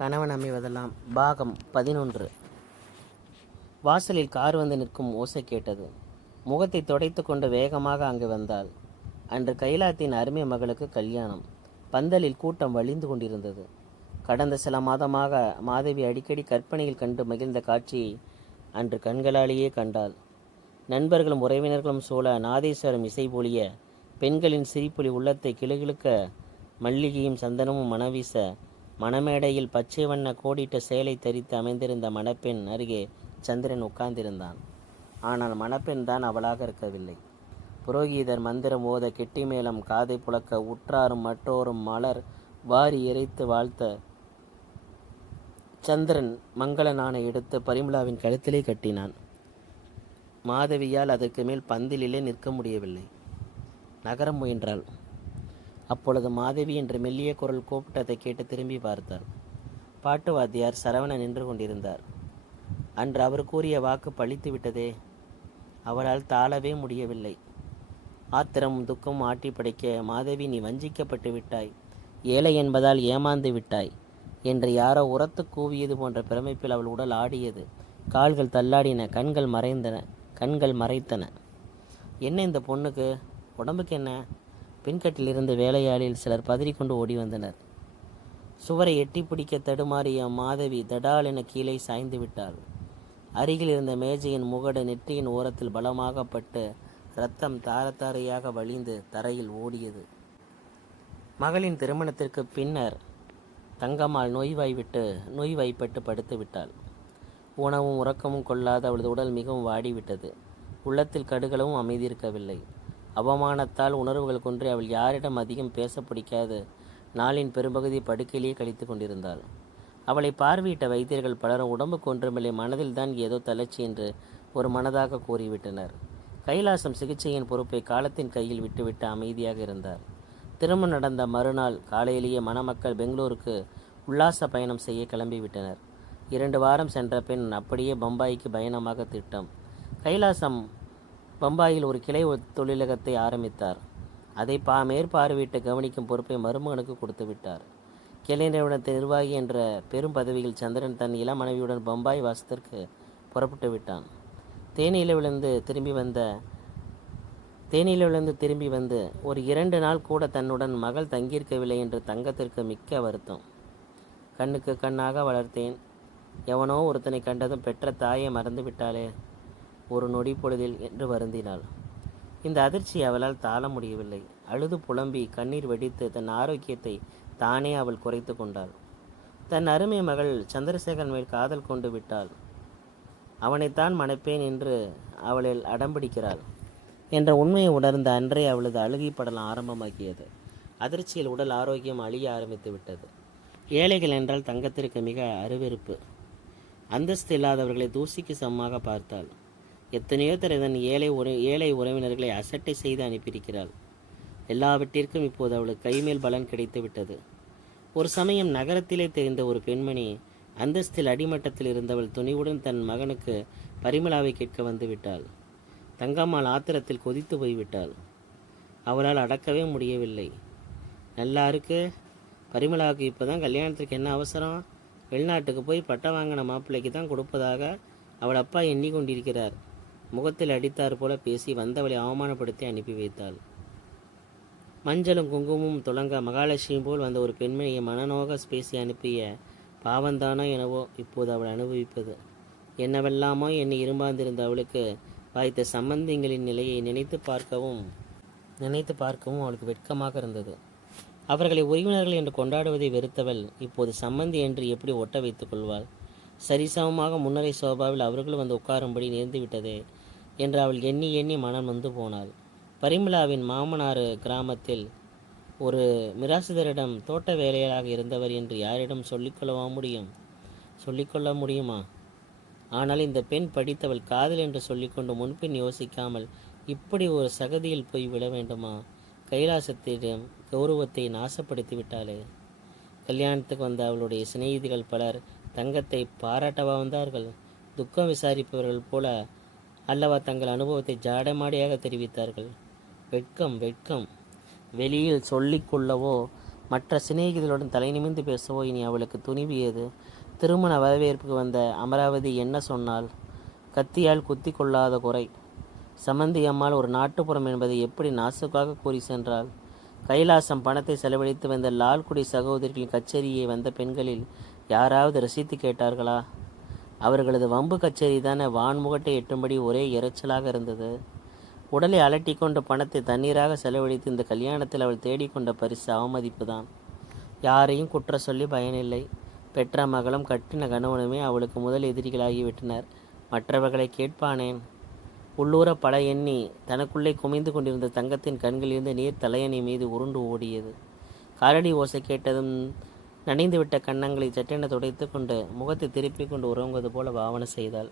கணவன் அமைவதெல்லாம் பாகம் 11. வாசலில் கார் வந்து நிற்கும் ஓசை கேட்டது. முகத்தை துடைத்து கொண்டு வேகமாக அங்கு வந்தாள். அன்று கைலாத்தின் அருமை மகளுக்கு கல்யாணம். பந்தலில் கூட்டம் வழிந்து கொண்டிருந்தது. கடந்த சில மாதமாக மாதவி அடிக்கடி கற்பனையில் கண்டு மகிழ்ந்த காட்சியை அன்று கண்களாலேயே கண்டாள். நண்பர்களும் உறவினர்களும் சூழ நாதேஸ்வரம் இசை பொழிய, பெண்களின் சிரிப்பொலி உள்ளத்தை கிளுகிழுக்க, மல்லிகையும் சந்தனமும் மணவீச, மணமேடையில் பச்சை வண்ண கோடிட்ட சேலை தரித்து அமைந்திருந்த மணப்பெண் அருகே சந்திரன் உட்கார்ந்திருந்தான். ஆனால் மணப்பெண் தான் அவளாக இருக்கவில்லை. புரோகிதர் மந்திரம் ஓத, கெட்டி மேளம் காதை புழக்க, உற்றாரும் மற்றோரும் மலர் வாரி இறைத்து வாழ்த்த, சந்திரன் மங்கள நாணை எடுத்து பரிமளாவின் கழுத்திலே கட்டினான். மாதவியால் அதற்கு மேல் பந்திலே நிற்க முடியவில்லை. நகரம் முயன்றாள். அப்பொழுது மாதவி என்று மெல்லிய குரல் கூப்பிட்டதை கேட்டு திரும்பி பார்த்தாள். பாட்டு வாத்தியார் சரவணன் நின்று கொண்டிருந்தார். அன்று அவர் கூறிய வாக்கு பழித்து விட்டதே. அவளால் தாழவே முடியவில்லை. ஆத்திரமும் துக்கமும் ஆட்டி படைக்க, மாதவி, நீ வஞ்சிக்கப்பட்டு விட்டாய், ஏழை என்பதால் ஏமாந்து விட்டாய் என்று யாரோ உரத்து கூவியது போன்ற பிரமிப்பில் அவள் உடல் ஆடியது. கால்கள் தள்ளாடின, கண்கள் மறைத்தன. என்ன இந்த பொண்ணுக்கு? உடம்புக்கு என்ன? பின்கட்டிலிருந்து வேலையாளில் சிலர் பதறிக்கொண்டு ஓடி வந்தனர். சுவரை எட்டி பிடிக்க தடுமாறிய மாதவி தடால் என கீழே சாய்ந்து விட்டாள். அருகில் இருந்த மேஜையின் முகடு நெற்றியின் ஓரத்தில் பலமாகப்பட்டு இரத்தம் தாரத்தாரையாக வழிந்து தரையில் ஓடியது. மகளின் திருமணத்திற்கு பின்னர் தங்கம்மாள் நோய்வாய்ப்பட்டு படுத்து விட்டாள். உணவும் உறக்கமும் கொள்ளாத அவளது உடல் மிகவும் வாடிவிட்டது. உள்ளத்தில் கடுகளவும் அமைதி இருக்கவில்லை. அவமானத்தால் உணர்வுகள் குன்றி அவள் யாரிடம் அதிகம் பேச பிடிக்காது நாளின் பெரும்பகுதி படுக்கையிலேயே கழித்து கொண்டிருந்தாள். அவளை பார்வையிட்ட வைத்தியர்கள் பலரும் உடம்புக்கு ஒன்றுமில்லை, மனதில் தான் ஏதோ தளர்ச்சி என்று ஒரு மனதாக கூறிவிட்டனர். கைலாசம் சிகிச்சையின் பொறுப்பை காலத்தின் கையில் விட்டுவிட்டு அமைதியாக இருந்தார். திருமணம் நடந்த மறுநாள் காலையிலேயே மணமக்கள் பெங்களூருக்கு உல்லாச பயணம் செய்ய கிளம்பிவிட்டனர். 2 வாரம் சென்ற பின் அப்படியே பம்பாய்க்கு பயணமாக திட்டம். கைலாசம் பம்பாயில் ஒரு கிளை தொழிலகத்தை ஆரம்பித்தார். அதை மேற்பார்வையிட்டு கவனிக்கும் பொறுப்பை மருமகனுக்கு கொடுத்து விட்டார். கிளை நிறுவனத்தின் நிர்வாகி என்ற பெரும் பதவியில் சந்திரன் தன் இளம் மனைவியுடன் பம்பாய் வாசத்திற்கு புறப்பட்டு விட்டான். தேனியிலிருந்து திரும்பி வந்து ஒரு 2 நாள் கூட தன்னுடன் மகள் தங்கியிருக்கவில்லை என்று தங்கத்திற்கு மிக்க வருத்தம். கண்ணுக்கு கண்ணாக வளர்த்தேன், எவனோ ஒருத்தனை கண்டதும் பெற்ற தாயை மறந்து விட்டாளே ஒரு நொடி பொழுதில் என்று வருந்தினாள். இந்த அதிர்ச்சி அவளால் தாழ முடியவில்லை. அழுது புலம்பி கண்ணீர் வெடித்து தன் ஆரோக்கியத்தை தானே அவள் குறைத்து கொண்டாள். தன் அருமை மகள் சந்திரசேகரன் மேல் காதல் கொண்டு விட்டாள். அவனைத்தான் மணப்பேன் என்று அவளில் அடம்பிடிக்கிறாள் என்ற உண்மையை உணர்ந்த அன்றே அவளது அழுகை படலம் ஆரம்பமாக்கியது. அதிர்ச்சியில் உடல் ஆரோக்கியம் அழிய ஆரம்பித்து விட்டது. ஏழைகள் என்றால் தங்கத்திற்கு மிக அருவெறுப்பு. அந்தஸ்து இல்லாதவர்களை தூசிக்கு சமமாக பார்த்தாள். எத்தனையோ தடவை ஏழை உறவினர்களை அசட்டை செய்து அனுப்பியிருக்கிறாள். எல்லாவற்றிற்கும் இப்போது அவளுக்கு கைமேல் பலன் கிடைத்து விட்டது. ஒரு சமயம் நகரத்திலே தெரிந்த ஒரு பெண்மணி, அந்தஸ்தில் அடிமட்டத்தில் இருந்தவள் துணிவுடன் தன் மகனுக்கு பரிமளாவை கேட்க வந்து விட்டாள். தங்கம்மாள் ஆத்திரத்தில் கொதித்து போய்விட்டாள். அவளால் அடக்கவே முடியவில்லை. நல்லா இருக்கு, பரிமளாவுக்கு இப்போ தான் கல்யாணத்திற்கு என்ன அவசரம்? வெளிநாட்டுக்கு போய் பட்டம் வாங்கின மாப்பிள்ளைக்கு தான் கொடுப்பதாக அவள் அப்பா எண்ணிக்கொண்டிருக்கிறார். முகத்தில் அடித்தார் போல பேசி வந்தவளை அவமானப்படுத்தி அனுப்பி வைத்தாள். மஞ்சளும் குங்குமமும் துளங்க மகாலட்சுமி போல் வந்த ஒரு பெண்மணியை மனநோக பேசி அனுப்பிய பாவந்தானோ எனவோ இப்போது அவள் அனுபவிப்பது. என்னவெல்லாமோ எண்ணி இரும்பாந்திருந்த அவளுக்கு வாய்த்த சம்பந்திகளின் நிலையை நினைத்து பார்க்கவும் அவளுக்கு வெட்கமாக இருந்தது. அவர்களை உறவினர்கள் என்று கொண்டாடுவதை வெறுத்தவள் இப்போது சம்பந்தி என்று எப்படி ஒட்ட வைத்துக் கொள்வாள்? சரிசமமாக முன்னரை சோபாவில் அவர்களும் வந்து உட்காரும்படி நேர்ந்து விட்டதே என்று அவள் எண்ணி மனம் நொந்து போனாள். பரிமளாவின் மாமனார் கிராமத்தில் ஒரு மிராசுதரிடம் தோட்ட வேலையாக இருந்தவர் என்று யாரிடம் சொல்லிக்கொள்ள முடியுமா? ஆனால் இந்த பெண் படித்தவள், காதல் என்று சொல்லிக்கொண்டு முன்பின் யோசிக்காமல் இப்படி ஒரு சகதியில் போய் விட வேண்டுமா? கைலாசத்திடம் கௌரவத்தை நாசப்படுத்தி விட்டாளே. கல்யாணத்துக்கு வந்த அவளுடைய சிநேகிதிகள் பலர் தங்கத்தை பாராட்டவா வந்தார்கள்? துக்கம் விசாரிப்பவர்கள் போல அல்லவா தங்கள் அனுபவத்தை ஜாடமாடியாக தெரிவித்தார்கள். வெட்கம். வெளியில் சொல்லிக்கொள்ளவோ மற்ற சிநேகிதர்களுடன் தலை நிமிர்ந்து பேசவோ இனி அவளுக்கு துணிவு ஏது? திருமண வரவேற்புக்கு வந்த அமராவதி என்ன சொன்னாள்? கத்தியால் குத்தி கொள்ளாத குறை. சமந்தி அம்மாள் ஒரு நாட்டுப்புறம் என்பதை எப்படி நாசுக்காக கூறி சென்றாள். கைலாசம் பணத்தை செலவழித்து வந்த லால்குடி சகோதரிகளின் கச்சேரியை வந்த பெண்களில் யாராவது ரசித்து கேட்டார்களா? அவர்களது வம்பு கச்சேரி தானே வான்முகட்டை எட்டும்படி ஒரே இரைச்சலாக இருந்தது. உடலை அலட்டி கொண்டு பணத்தை தண்ணீராக செலவழித்து இந்த கல்யாணத்தில் அவள் தேடிக்கொண்ட பரிசு அவமதிப்பு தான். யாரையும் குற்ற சொல்லி பயனில்லை. பெற்ற மகளும் கட்டின கணவனுமே அவளுக்கு முதல் எதிரிகளாகிவிட்டனர். மற்றவர்களை கேட்பானேன்? உள்ளூர பல எண்ணி தனக்குள்ளே குமைந்து கொண்டிருந்த தங்கத்தின் கண்களிலிருந்து நீர் தலையணை மீது உருண்டு ஓடியது. காலடி ஓசை கேட்டதும் நனைந்துவிட்ட கன்னங்களை சட்டென துடைத்து கொண்டு முகத்தை திருப்பி கொண்டு உறங்குவது போல பாவனை செய்தாள்.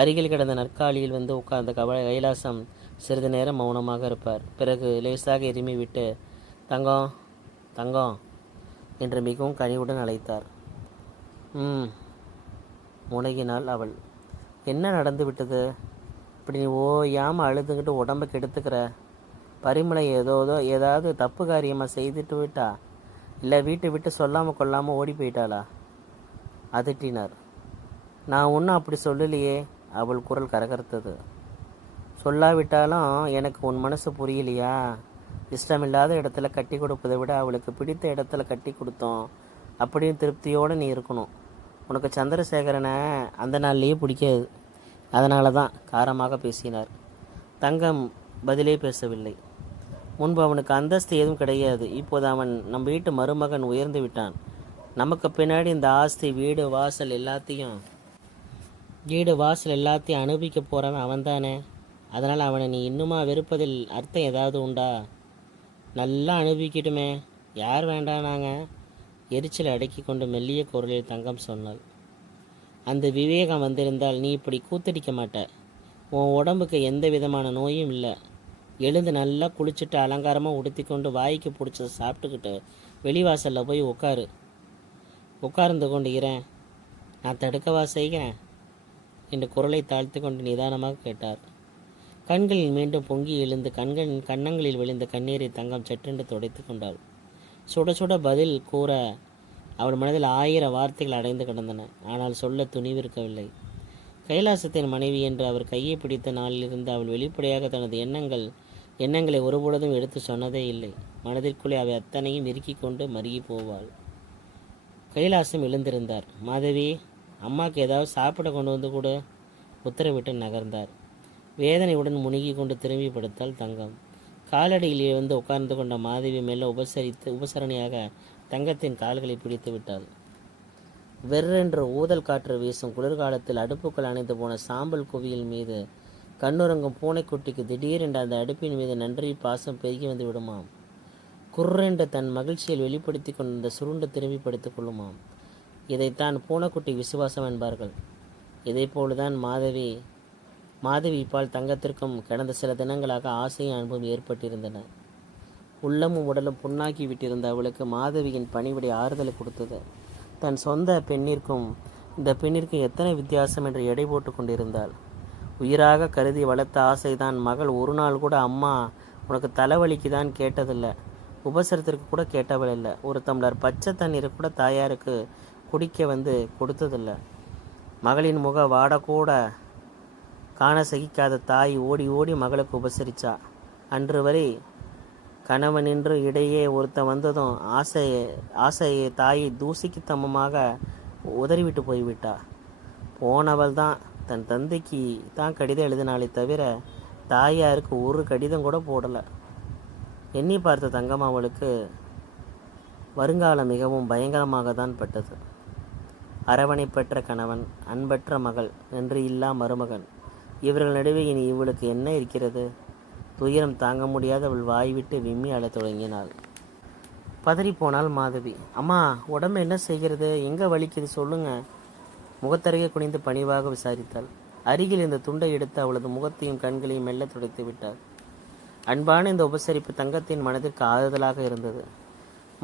அருகில் கிடந்த நற்காலியில் வந்து உட்கார்ந்த கைலாசம் சிறிது நேரம் மௌனமாக இருப்பார். பிறகு லேசாக எருமி விட்டு தங்கம் தங்கம் என்று மிகவும் கனிவுடன் அழைத்தார். முனகினாள் அவள். என்ன நடந்து விட்டது? இப்படி நீ ஓயாமல் அழுதுகிட்டு உடம்பை கெடுத்துக்கிற? பரிமளை ஏதாவது தப்பு காரியமாக செய்துட்டு விட்டா? இல்லை வீட்டை விட்டு சொல்லாமல் கொள்ளாமல் ஓடி போயிட்டாளா? அதட்டினார். நான் ஒன்றும் அப்படி சொல்லலையே. அவள் குரல் கரகரத்தது. சொல்லாவிட்டாலும் எனக்கு உன் மனசு புரியலையா? இஷ்டமில்லாத இடத்துல கட்டி கொடுப்பதை விட அவளுக்கு பிடித்த இடத்துல கட்டி கொடுத்தோம் அப்படின்னு திருப்தியோடு நீ இருக்கணும். உனக்கு சந்திரசேகரனை அந்த நாள்லேயே பிடிக்காது. அதனால தான் காரமாக பேசினார். தங்கம் பதிலே பேசவில்லை. முன்பு அவனுக்கு அந்தஸ்து ஏதும் கிடையாது. இப்போது அவன் நம் வீட்டு மருமகன் உயர்ந்து விட்டான். நமக்கு பின்னாடி இந்த ஆஸ்தி வீடு வாசல் எல்லாத்தையும் அனுபவிக்க போகிறவன் அவன்தானே. அதனால் அவனை நீ இன்னுமா வெறுப்பதில் அர்த்தம் ஏதாவது உண்டா? நல்லா அனுபவிக்கட்டுமே, யார் வேண்டானாங்க? எரிச்சலை அடக்கி கொண்டு மெல்லிய குரலில் தங்கம் சொன்னாள். அந்த விவேகம் வந்திருந்தால் நீ இப்படி கூத்தடிக்க மாட்ட. உன் உடம்புக்கு எந்த விதமான நோயும் இல்லை. எழுந்து நல்லா குளிச்சுட்டு அலங்காரமாக உடுத்தி கொண்டு வாய்க்கு பிடிச்சதை சாப்பிட்டுக்கிட்டு வெளிவாசலில் போய் உட்கார்ந்து கொண்டு இரேன். நான் தடுக்கவா செய்கிறேன் என்று குரலை தாழ்த்தி கொண்டு நிதானமாக கேட்டார். கண்களில் மீண்டும் பொங்கி எழுந்து கன்னங்களில் விழுந்த கண்ணீரை தங்கம் சற்றென்று துடைத்து கொண்டாள். சுட சுட பதில் கூற அவள் மனதில் 1000 வார்த்தைகள் அடைந்து கிடந்தன. ஆனால் சொல்ல துணிவிருக்கவில்லை. கைலாசத்தின் மனைவி என்று அவர் கையை பிடித்த நாளிலிருந்து அவள் வெளிப்படையாக தனது எண்ணங்களை ஒருபொழுதும் எடுத்து சொன்னதே இல்லை. மனதிற்குள்ளே அவை அத்தனையும் இறுக்கி கொண்டு மருகி போவாள். கைலாசம் எழுந்திருந்தார். மாதவி, அம்மாவுக்கு ஏதாவது சாப்பிட கொண்டு வந்து கூட உத்தரவிட்டு நகர்ந்தார். வேதனையுடன் முழுகி கொண்டு திரும்பி படுத்தாள் தங்கம். காலடியிலே வந்து உட்கார்ந்து கொண்ட மாதவி மேலே உபசரணையாக தங்கத்தின் கால்களை பிடித்து விட்டாள். வெற்றென்று ஊதல் காற்று வீசும் குளிர்காலத்தில் அடுப்புக்குள் அணைந்து போன சாம்பல் குவியல் மீது கண்ணுறங்கும் பூனைக்குட்டிக்கு திடீரென்று அந்த அடுப்பின் மீது நன்றி பாசம் பெருகி வந்து விடுமாம். குர்ரென்று தன் மகிழ்ச்சியில் வெளிப்படுத்தி கொண்டிருந்த சுருண்டு திரும்பி படுத்துக் கொள்ளுமாம். இதைத்தான் பூனைக்குட்டி விசுவாசம் என்பார்கள். இதைப்போலுதான் மாதவி பால் தங்கத்திற்கும் கடந்த சில தினங்களாக ஆசையும் அன்பும் ஏற்பட்டிருந்தன. உள்ளமும் உடலும் புண்ணாக்கி விட்டிருந்த அவளுக்கு மாதவியின் பணிவிடை ஆறுதலை கொடுத்தது. தன் சொந்த பெண்ணிற்கும் இந்த பெண்ணிற்கும் எத்தனை வித்தியாசம் என்று எடை போட்டு கொண்டிருந்தாள். உயிராக கருதி வளர்த்த ஆசைதான் மகள் ஒரு நாள் கூட அம்மா உனக்கு தலைவலிக்கு தான் கேட்டதில்லை. உபசரத்திற்கு கூட கேட்டவள் இல்லை. ஒரு டம்ளர் பச்சை தண்ணீரை கூட தாயாருக்கு குடிக்க வந்து கொடுத்ததில்லை. மகளின் முக வாடக்கூட காண சகிக்காத தாய் ஓடி ஓடி மகளுக்கு உபசரித்தா. அன்று வரை கணவனின்று இடையே ஒருத்தன் வந்ததும் ஆசையை தாயை தூசிக்கு சமமாக உதறிவிட்டு போய்விட்டா. போனவள் தான் தன் தந்தைக்கு தான் கடிதம் எழுதினாலே தவிர தாயாருக்கு ஒரு கடிதம் கூட போடலை. எண்ணி பார்த்த தங்கம் அவளுக்கு வருங்காலம் மிகவும் பயங்கரமாக தான் பட்டது. அரவணை பெற்ற கணவன், அன்பற்ற மகள், நன்றி இல்லா மருமகன், இவர்கள் நடுவே இனி இவளுக்கு என்ன இருக்கிறது? துயரம் தாங்க முடியாத அவள் வாய்விட்டு விம்மி அழத் தொடங்கினாள். பதறிப்போனாள் மாதவி. அம்மா, உடம்பு என்ன செய்கிறது? எங்கே வலிக்குது சொல்லுங்க. முகத்தருகே குனிந்து பணிவாக விசாரித்தாள். அருகில் இந்த துண்டை எடுத்து அவளது முகத்தையும் கண்களையும் மெல்ல துடைத்து விட்டாள். அன்பான இந்த உபசரிப்பு தங்கத்தின் மனதிற்கு ஆறுதலாக இருந்தது.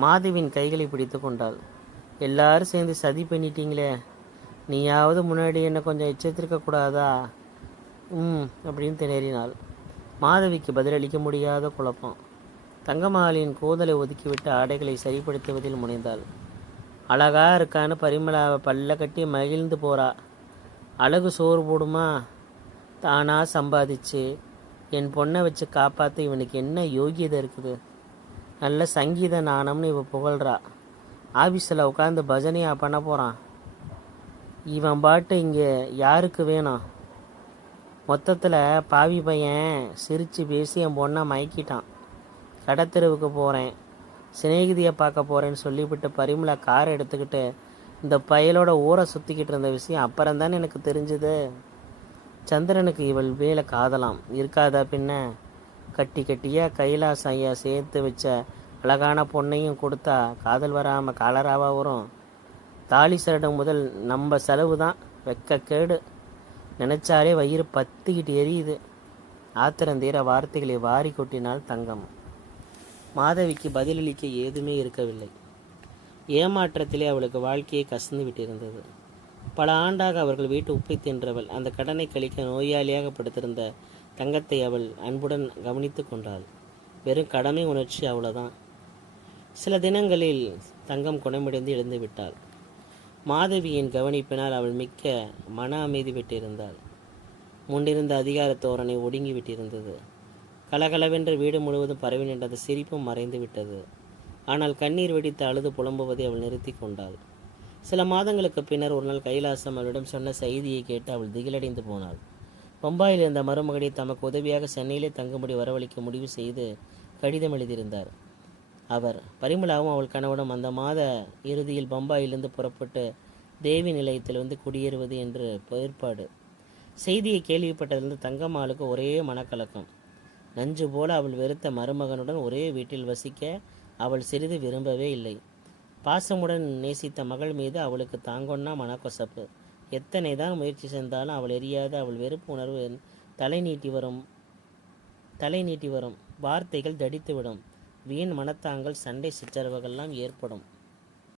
மாதவியின் கைகளை பிடித்து கொண்டாள். எல்லாரும் சேர்ந்து சதி பண்ணிட்டீங்களே, நீயாவது முன்னாடி என்ன கொஞ்சம் எச்சரித்திருக்க கூடாதா? அப்படின்னு திணறினாள். மாதவிக்கு பதிலளிக்க முடியாத குழப்பம். தங்கம்மாளின் கூதலை ஒதுக்கிவிட்டு ஆடைகளை சரிப்படுத்துவதில் முனைந்தாள். அழகா இருக்கான்னு பரிமளாவை பல்ல கட்டி மகிழ்ந்து போறா. அழகு சோறு போடுமா? தானா சம்பாதிச்சு என் பொண்ணை வச்சு காப்பாற்ற இவனுக்கு என்ன யோகியதை இருக்குது? நல்ல சங்கீத நாணம்னு இவ புகழ்றா. ஆஃபீஸில் உட்காந்து பஜனையாக பண்ண போகிறான். இவன் பாட்டு இங்கே யாருக்கு வேணும்? மொத்தத்தில் பாவி பையன் சிரித்து பேசி என் பொண்ணை மயக்கிட்டான். கடத்தெருவுக்கு போகிறேன், சிநேகிதியை பார்க்க போகிறேன்னு சொல்லிவிட்டு பரிமளா காரை எடுத்துக்கிட்டு இந்த பயலோட ஊரை சுற்றிக்கிட்டு இருந்த விஷயம் அப்புறம்தானே எனக்கு தெரிஞ்சுது. சந்திரனுக்கு இவள் வேலை காதலாம் இருக்காதா பின்ன? கட்டி கட்டியாக கைலாஸ் ஐயா சேர்த்து வச்ச அழகான பொண்ணையும் கொடுத்தா காதல் வராமல் காலராவா வரும்? தாலி சரடம் முதல் நம்ம செலவு தான். வெக்கக்கேடு. நினச்சாலே வயிறு பத்திக்கிட்டு எரியுது. ஆத்திரந்தீர வார்த்தைகளை வாரி கொட்டினாள் தங்கம். மாதவிக்கு பதிலளிக்க ஏதுமே இருக்கவில்லை. ஏமாற்றத்திலே அவளுக்கு வாழ்க்கையை கசந்து விட்டிருந்தது. பல ஆண்டாக அவர்கள் வீட்டு உப்பை தின்றவள் அந்த கடனை கழிக்க நோயாளியாக படுத்திருந்த தங்கத்தை அவள் அன்புடன் கவனித்து கொண்டாள். வெறும் கடமை உணர்ச்சி, அவ்வளோதான். சில தினங்களில் தங்கம் குணமடைந்து எழுந்து விட்டாள். மாதவியின் கவனிப்பினால் அவள் மிக்க மன அமைதி விட்டிருந்தாள். முன்னிருந்த அதிகார தோரணை ஒடுங்கி விட்டிருந்தது. கலகலவென்று வீடு முழுவதும் பரவி நின்றது. சிரிப்பும் மறைந்து விட்டது. ஆனால் கண்ணீர் வெடித்து அழுது புலம்புவதை அவள் நிறுத்தி கொண்டாள். சில மாதங்களுக்கு பின்னர் ஒரு நாள் கைலாசம் அவளிடம் சொன்ன செய்தியை கேட்டு அவள் திகிலடைந்து போனாள். பம்பாயில் இருந்த மருமகனை தமக்கு உதவியாக சென்னையிலே தங்கும்படி வரவழைக்க முடிவு செய்து கடிதம் எழுதியிருந்தார். அவர் பரிமளாவும் அவள் கணவனும் அந்த மாத இறுதியில் பம்பாயிலிருந்து புறப்பட்டு தேவி நிலையத்தில் வந்து குடியேறுவது என்று ஏற்பாடு. செய்தியை கேள்விப்பட்டதிலிருந்து தங்கம்மாளுக்கு ஒரே மனக்கலக்கம். நஞ்சு போல அவள் வெறுத்த மருமகனுடன் ஒரே வீட்டில் வசிக்க அவள் சிறிது விரும்பவே இல்லை. பாசமுடன் நேசித்த மகள் மீது அவளுக்கு தாங்கொன்னா மனக்கொசப்பு. எத்தனை தான் முயற்சி செய்தாலும் அவள் எரியாத அவள் வெறுப்பு உணர்வு தலை நீட்டி வரும். வார்த்தைகள் தடித்துவிடும். வீண் மனத்தாங்கள், சண்டை சச்சரவுகள்லாம் ஏற்படும்.